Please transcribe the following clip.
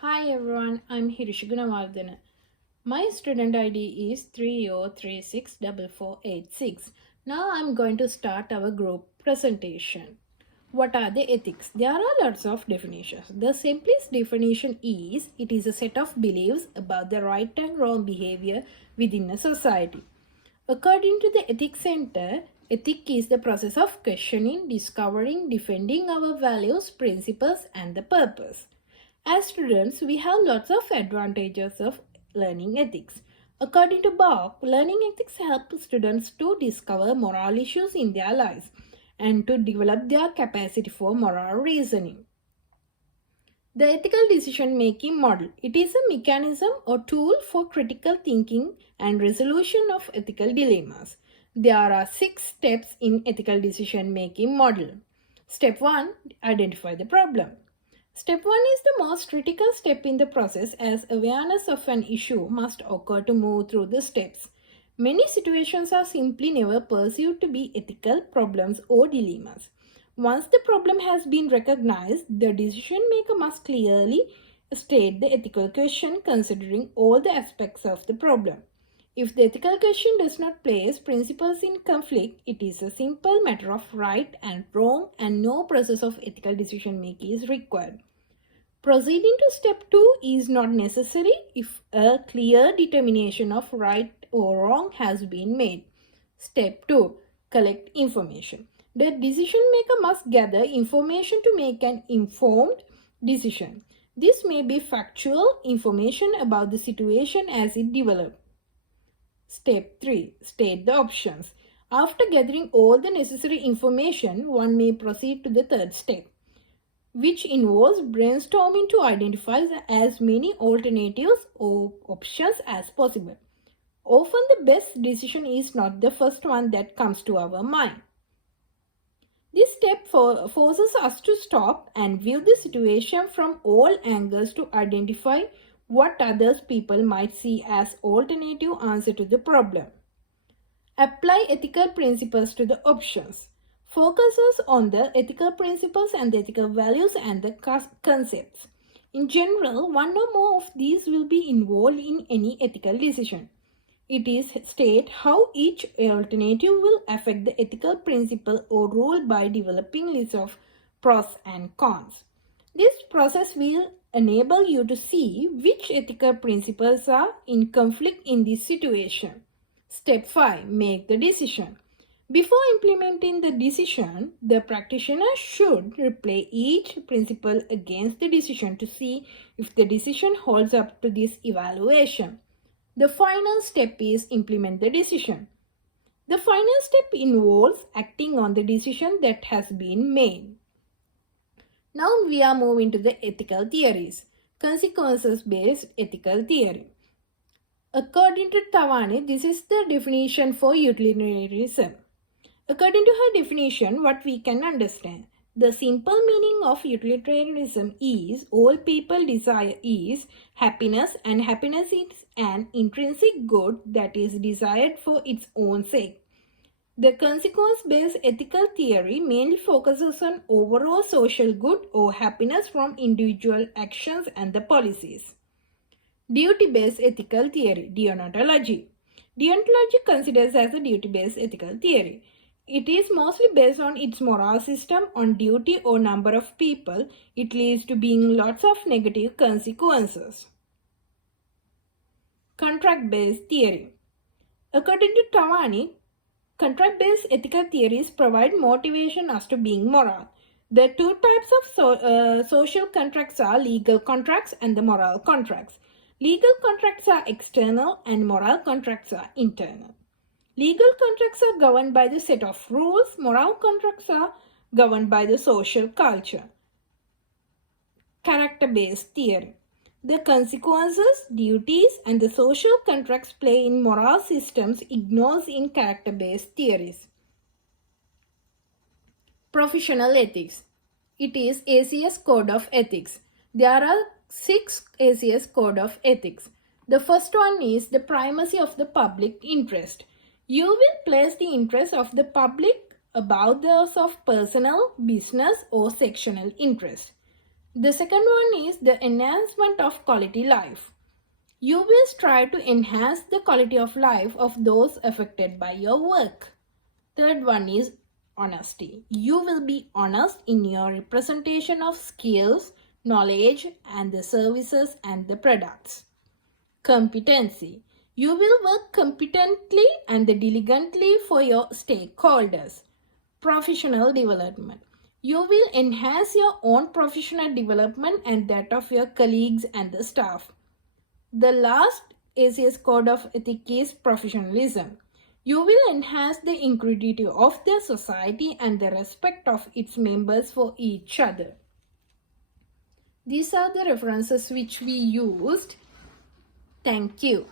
Hi everyone, I'm Hirishgunawardana. My student ID is 30364486. Now I'm going to start our group presentation. What are the ethics? There are lots of definitions. The simplest definition is it is a set of beliefs about the right and wrong behavior within a society. According to the Ethics Center, ethic is the process of questioning, discovering, defending our values, principles, and the purpose. As students, we have lots of advantages of learning ethics. According to Bach, learning ethics helps students to discover moral issues in their lives and to develop their capacity for moral reasoning. The ethical decision making model. It is a mechanism or tool for critical thinking and resolution of ethical dilemmas. There are 6 steps in ethical decision making model. Step 1, identify the problem. Step 1 is the most critical step in the process as awareness of an issue must occur to move through the steps. Many situations are simply never perceived to be ethical problems or dilemmas. Once the problem has been recognized, the decision maker must clearly state the ethical question considering all the aspects of the problem. If the ethical question does not place principles in conflict, it is a simple matter of right and wrong and no process of ethical decision making is required. Proceeding to step 2 is not necessary if a clear determination of right or wrong has been made. Step 2. Collect information. The decision maker must gather information to make an informed decision. This may be factual information about the situation as it develops. Step 3. State the options. After gathering all the necessary information, one may proceed to the third step, which involves brainstorming to identify as many alternatives or options as possible. Often the best decision is not the first one that comes to our mind. This step forces us to stop and view the situation from all angles to identify what others people might see as alternative answer to the problem. Apply ethical principles to the options. Focuses on the ethical principles and the ethical values and the concepts. In general, one or more of these will be involved in any ethical decision. It is state how each alternative will affect the ethical principle or rule by developing lists of pros and cons. This process will enable you to see which ethical principles are in conflict in this situation. Step 5. Make the decision. Before implementing the decision, the practitioner should replay each principle against the decision to see if the decision holds up to this evaluation. The final step is implement the decision. The final step involves acting on the decision that has been made. Now we are moving to the ethical theories. Consequences-based ethical theory. According to Tawani, this is the definition for utilitarianism. According to her definition, what we can understand, the simple meaning of utilitarianism is all people desire is happiness, and happiness is an intrinsic good that is desired for its own sake. The consequence-based ethical theory mainly focuses on overall social good or happiness from individual actions and the policies. Duty-based ethical theory, deontology. Deontology considers as a duty-based ethical theory. It is mostly based on its moral system on duty or number of people. It leads to being lots of negative consequences. Contract-based theory. According to Tawani, contract-based ethical theories provide motivation as to being moral. The two types of social contracts are legal contracts and the moral contracts. Legal contracts are external and moral contracts are internal. Legal contracts are governed by the set of rules. Moral contracts are governed by the social culture. Character-based theory. The consequences, duties, and the social contracts play in moral systems ignores in character-based theories. Professional ethics. It is ACS Code of Ethics. There are 6 ACS Code of Ethics. The first one is the primacy of the public interest. You will place the interest of the public above those of personal, business, or sectional interest. The second one is the enhancement of quality life. You will strive to enhance the quality of life of those affected by your work. Third one is honesty. You will be honest in your representation of skills, knowledge, and the services and the products. Competency. You will work competently and diligently for your stakeholders. Professional development. You will enhance your own professional development and that of your colleagues and the staff. The last ACS code of ethics is professionalism. You will enhance the integrity of the society and the respect of its members for each other. These are the references which we used. Thank you.